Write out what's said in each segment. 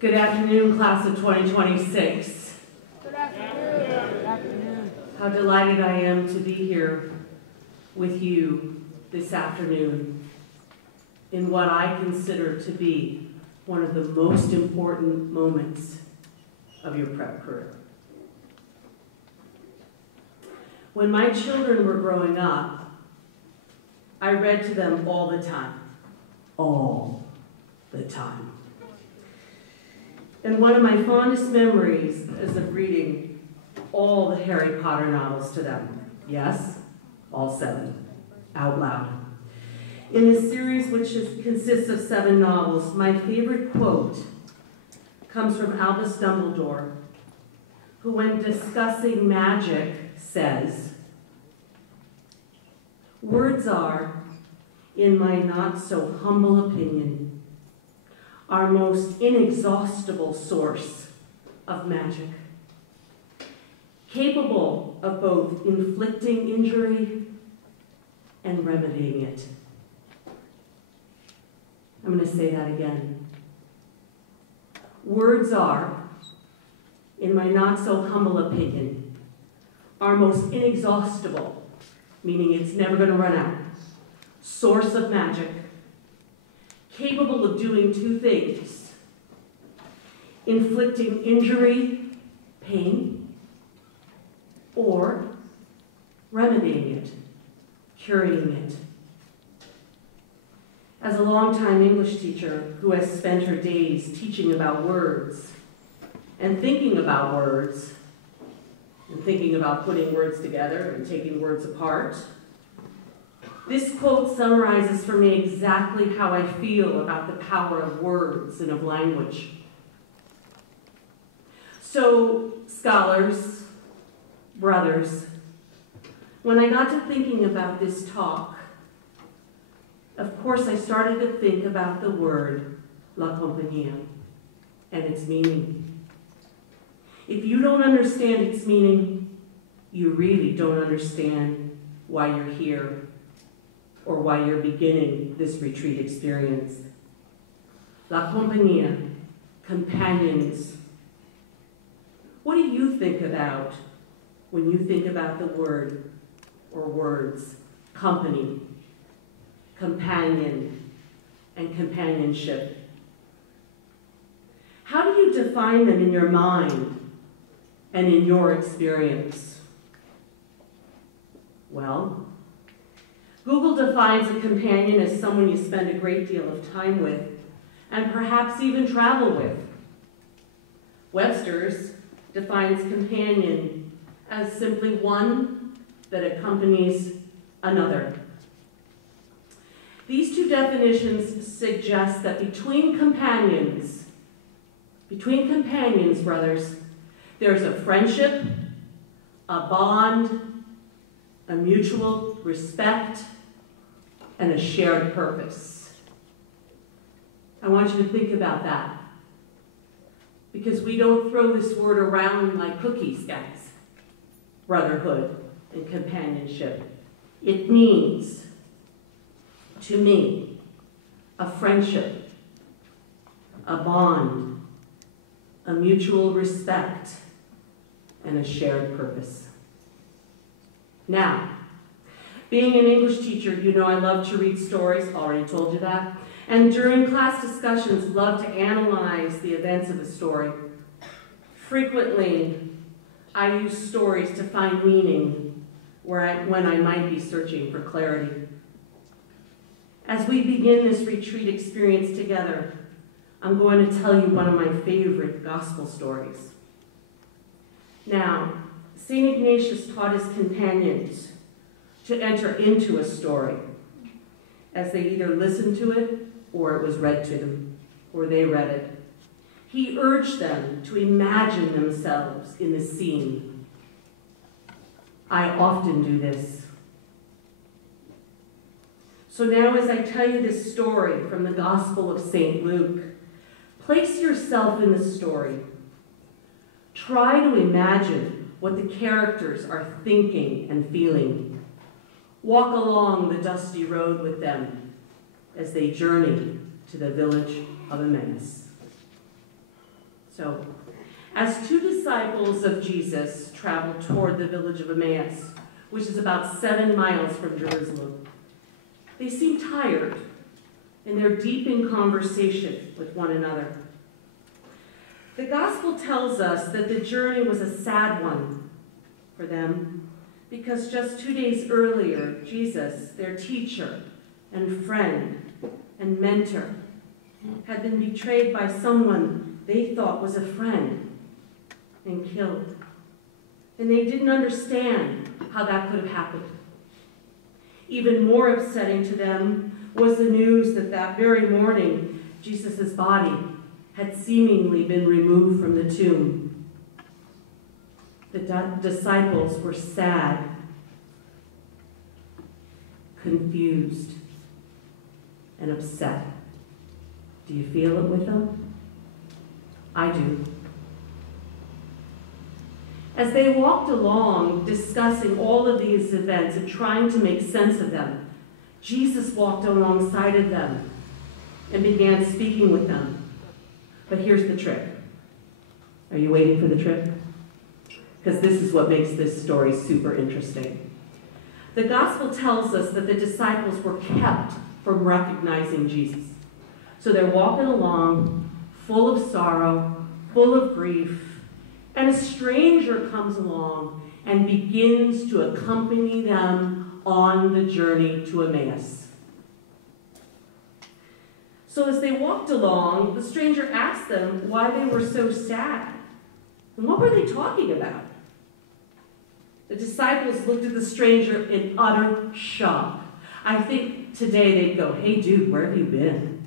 Good afternoon, class of 2026. Good afternoon. Good afternoon. How delighted I am to be here with you this afternoon in what I consider to be one of the most important moments of your prep career. When my children were growing up, I read to them all the time. All the time. And one of my fondest memories is of reading all the Harry Potter novels to them. Yes, all 7, out loud. In this series, which consists of 7 novels, my favorite quote comes from Albus Dumbledore, who, when discussing magic, says, "Words are, in my not-so-humble opinion, our most inexhaustible source of magic, capable of both inflicting injury and remedying it." I'm going to say that again. Words are, in my not-so-humble opinion, our most inexhaustible, meaning it's never going to run out, source of magic, capable of doing 2 things: inflicting injury, pain, or remedying it, curing it. As a longtime English teacher who has spent her days teaching about words and thinking about words and thinking about putting words together and taking words apart, this quote summarizes for me exactly how I feel about the power of words and of language. So, scholars, brothers, when I got to thinking about this talk, of course I started to think about the word la compagnia and its meaning. If you don't understand its meaning, you really don't understand why you're here or why you're beginning this retreat experience. La compagnia, companions. What do you think about when you think about the word or words company, companion, and companionship? How do you define them in your mind and in your experience? Well, Google defines a companion as someone you spend a great deal of time with and perhaps even travel with. Webster's defines companion as simply one that accompanies another. These 2 definitions suggest that between companions, brothers, there's a friendship, a bond, a mutual respect, and a shared purpose. I want you to think about that, because we don't throw this word around like cookies, guys. Brotherhood and companionship. It means, to me, a friendship, a bond, a mutual respect, and a shared purpose. Now, being an English teacher, you know I love to read stories, already told you that, and during class discussions, love to analyze the events of a story. Frequently, I use stories to find meaning when I might be searching for clarity. As we begin this retreat experience together, I'm going to tell you one of my favorite gospel stories. Now, St. Ignatius taught his companions to enter into a story as they either listened to it or it was read to them, or they read it. He urged them to imagine themselves in the scene. I often do this. So now as I tell you this story from the Gospel of St. Luke, place yourself in the story. Try to imagine what the characters are thinking and feeling. Walk along the dusty road with them as they journey to the village of Emmaus. So, as two disciples of Jesus traveled toward the village of Emmaus, which is about 7 miles from Jerusalem, they seemed tired, and they're deep in conversation with one another. The gospel tells us that the journey was a sad one for them, because just 2 days earlier, Jesus, their teacher and friend and mentor, had been betrayed by someone they thought was a friend and killed. And they didn't understand how that could have happened. Even more upsetting to them was the news that that very morning, Jesus' body had seemingly been removed from the tomb. The disciples were sad, confused, and upset. Do you feel it with them? I do. As they walked along, discussing all of these events and trying to make sense of them, Jesus walked alongside of them and began speaking with them. But here's the trick. Are you waiting for the trick? Because this is what makes this story super interesting. The gospel tells us that the disciples were kept from recognizing Jesus. So they're walking along, full of sorrow, full of grief, and a stranger comes along and begins to accompany them on the journey to Emmaus. So as they walked along, the stranger asked them why they were so sad. And what were they talking about? The disciples looked at the stranger in utter shock. I think today they'd go, "Hey dude, where have you been?"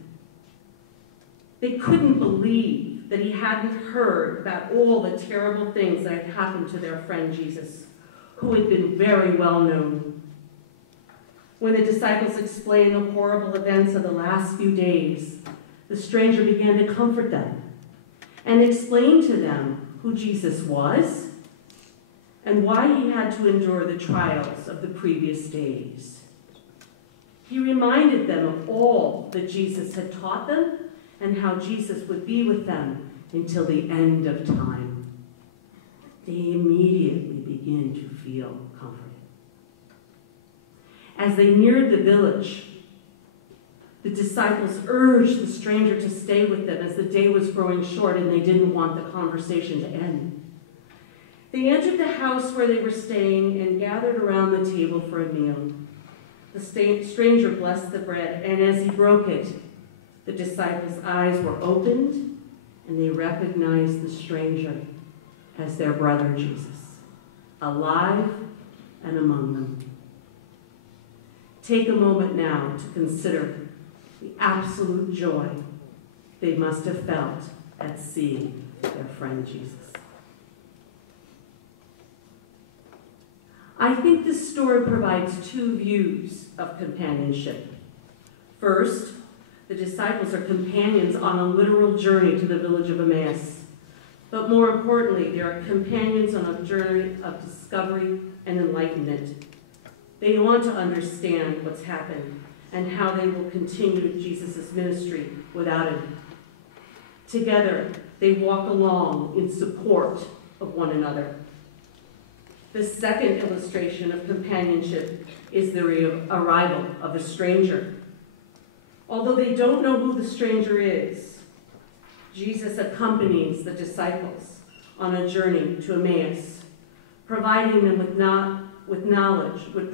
They couldn't believe that he hadn't heard about all the terrible things that had happened to their friend Jesus, who had been very well known. When the disciples explained the horrible events of the last few days, the stranger began to comfort them and explain to them who Jesus was and why he had to endure the trials of the previous days. He reminded them of all that Jesus had taught them and how Jesus would be with them until the end of time. They immediately begin to feel comforted. As they neared the village, the disciples urged the stranger to stay with them as the day was growing short and they didn't want the conversation to end. They entered the house where they were staying and gathered around the table for a meal. The stranger blessed the bread, and as he broke it, the disciples' eyes were opened and they recognized the stranger as their brother Jesus, alive and among them. Take a moment now to consider the absolute joy they must have felt at seeing their friend Jesus. I think this story provides two views of companionship. First, the disciples are companions on a literal journey to the village of Emmaus. But more importantly, they are companions on a journey of discovery and enlightenment. They want to understand what's happened and how they will continue Jesus' ministry without him. Together, they walk along in support of one another. The second illustration of companionship is the arrival of a stranger. Although they don't know who the stranger is, Jesus accompanies the disciples on a journey to Emmaus, providing them with knowledge which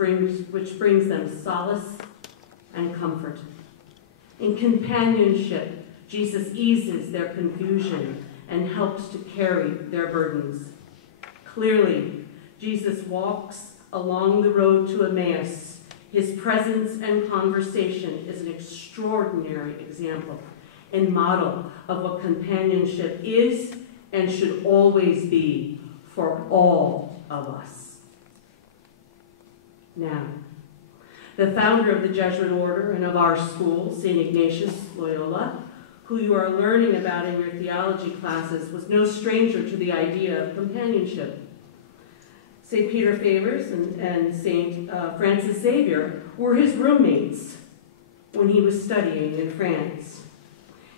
brings them solace and comfort. In companionship, Jesus eases their confusion and helps to carry their burdens. Clearly, Jesus walks along the road to Emmaus. His presence and conversation is an extraordinary example and model of what companionship is and should always be for all of us. Now, the founder of the Jesuit order and of our school, St. Ignatius Loyola, who you are learning about in your theology classes, was no stranger to the idea of companionship. St. Peter Favors and St. Francis Xavier were his roommates when he was studying in France.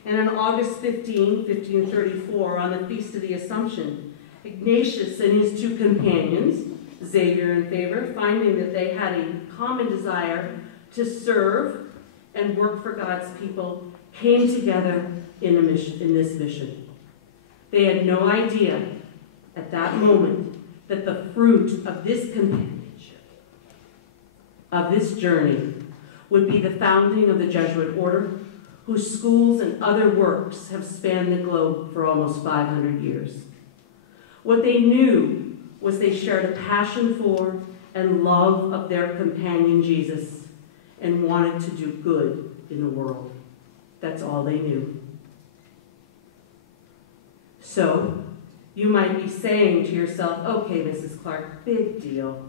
And on August 15, 1534, on the Feast of the Assumption, Ignatius and his two companions, Xavier and Faber, finding that they had a common desire to serve and work for God's people, came together in this mission. They had no idea at that moment that the fruit of this companionship, of this journey, would be the founding of the Jesuit order, whose schools and other works have spanned the globe for almost 500 years. What they knew was they shared a passion for and love of their companion Jesus and wanted to do good in the world. That's all they knew. So, you might be saying to yourself, okay, Mrs. Clark, big deal.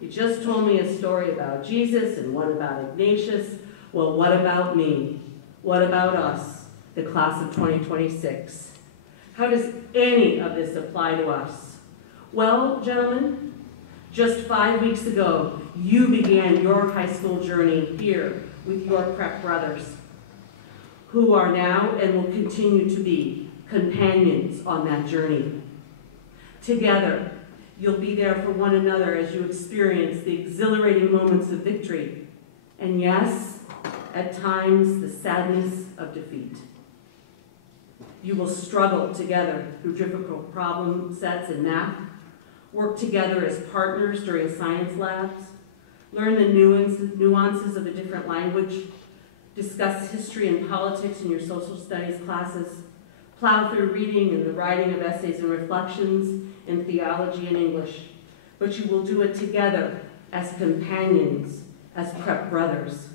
You just told me a story about Jesus and one about Ignatius. Well, what about me? What about us, the class of 2026? How does any of this apply to us? Well, gentlemen, just 5 weeks ago, you began your high school journey here with your prep brothers, who are now and will continue to be companions on that journey. Together, you'll be there for one another as you experience the exhilarating moments of victory, and yes, at times, the sadness of defeat. You will struggle together through difficult problem sets in math, work together as partners during science labs, learn the nuances of a different language, discuss history and politics in your social studies classes, plow through reading and the writing of essays and reflections in theology and English. But you will do it together as companions, as prep brothers.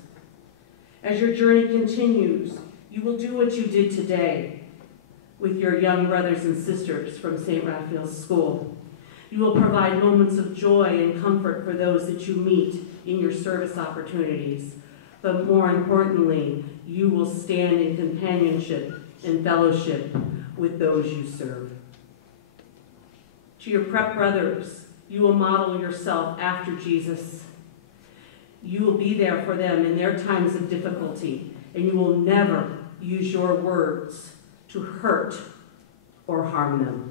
As your journey continues, you will do what you did today with your young brothers and sisters from St. Raphael's School. You will provide moments of joy and comfort for those that you meet in your service opportunities. But more importantly, you will stand in companionship and fellowship with those you serve. To your prep brothers, you will model yourself after Jesus. You will be there for them in their times of difficulty, and you will never use your words to hurt or harm them.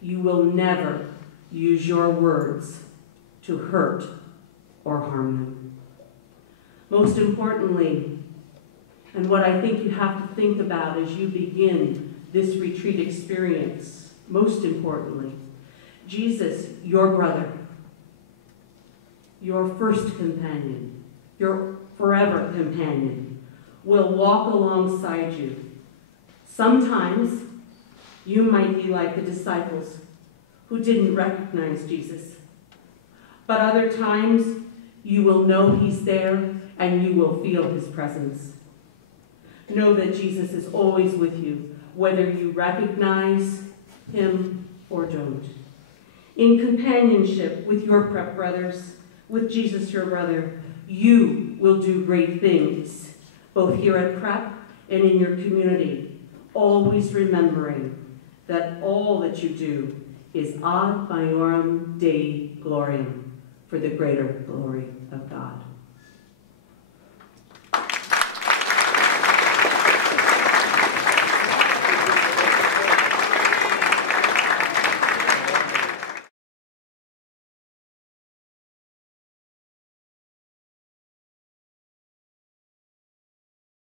You will never use your words to hurt or harm them. Most importantly, and what I think you have to think about as you begin this retreat experience, most importantly, Jesus, your brother, your first companion, your forever companion, will walk alongside you. Sometimes you might be like the disciples who didn't recognize Jesus. But other times you will know he's there and you will feel his presence. Know that Jesus is always with you, whether you recognize him or don't. In companionship with your prep brothers, with Jesus your brother, you will do great things, both here at prep and in your community, always remembering that all that you do is ad majorem Dei gloriam, for the greater glory of God.